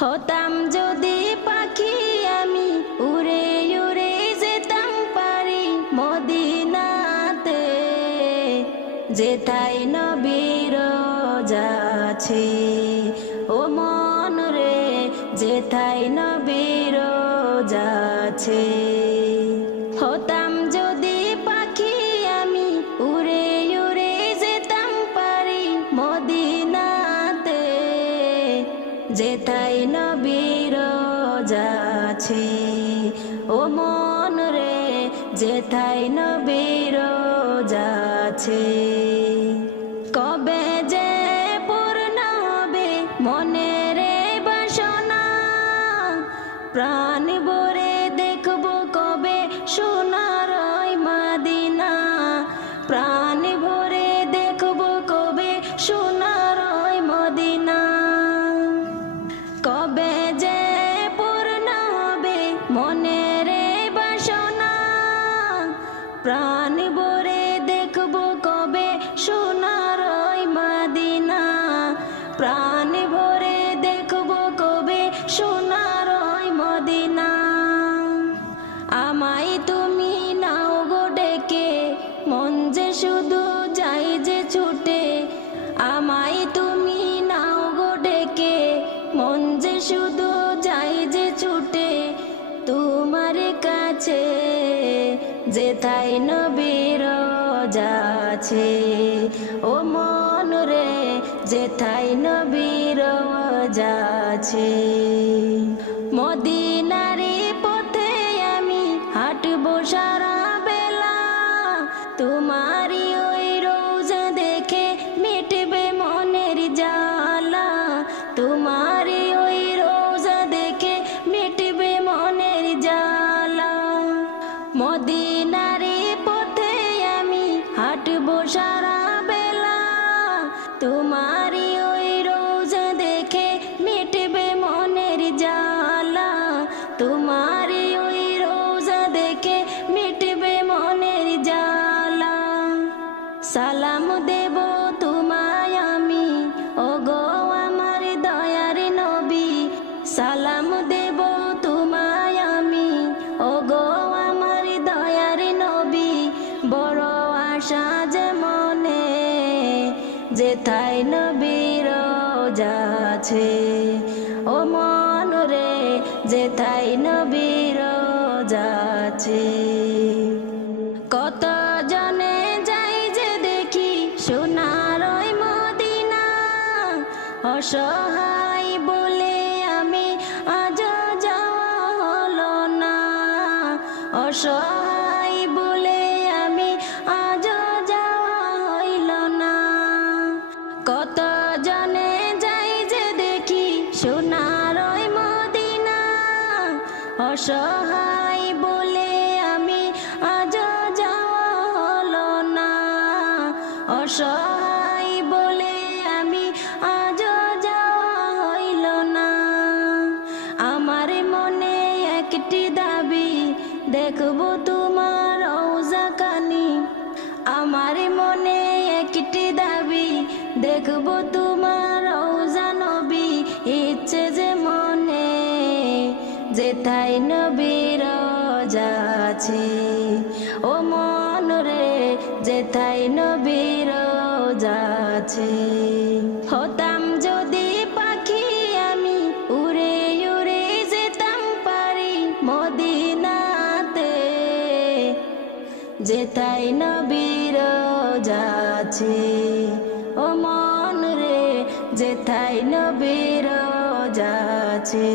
হতাম যদি পাখি আমি উড়ে উড়ে যেতাম পারি মদিনাতে। যেথাই নবীর যাচ্ছে ও মন রে যেথাই নবীর যাচ্ছে হতাম যদি পাখি আমি উড়ে উড়ে যেতাম পারি মদিনাতে। নবীর যাচ্ছে ও মন রে যেথাই নবীর যাচ্ছে কবে যে পূর্ণ হবে মনের প্রাণ ভরে দেখব কবে সোনার মাদিনা। প্রাণ ভরে দেখব কবে সোনার মদিনা। আমায় তুমি নাও গো ডেকে, মন যে শুধু যাই যে ছুটে। আমায় তুমি নাও গো ডেকে, মন যে শুধু যেথাই নবীর যাচ্ছে ও মন রে যেথাই নবীর যাচ্ছে মদিনারি পথে আমি হাঁটবো সারা বেলা। তোমারই ওই রোজা দেখে মিটবে মনের জ্বালা। তোমারই ওই রোজা দেখে মিটবে মনের জ্বালা। মদিনারি তোমারই ওই রোজা দেখে মিটবে মনের জ্বালা। তোমারই ওই রোজা দেখে মিটবে মনের জ্বালা। সালাম দেব তোমায় আমি ও গো আমার দয়ার নবী। সালাম দেব তোমায় আমি ও গো আমার দয়ার নবী। বড় আশা যেথাই নবীর যাচ্ছে ও মন রে যেথাই নবীর যাচ্ছে কত জনে যাই যে দেখি সোনার মদিনা। অসহায় বলে আমি আজ যাওয়া হলো না। অসহায় সোনার মদিনা, অসহায় বলে আমি আজ যাওয়া হলো না। অসহায় বলে আমি আজ যাওয়া হইল না। আমার মনে একটি দাবি, দেখব তোমার ঔজাকানি। আমার মনে একটি দাবি, দেখব তোমার যেথাই নবীর যাচ্ছে ও মন রে যেথাই নবীর যাচ্ছে হতাম যদি পাখি আমি, উড়ে উড়ে যেতাম পারি মদিনাতে। যেতাই নবীর যাচ্ছে ও মন রে যেথাই নবীর যাচ্ছে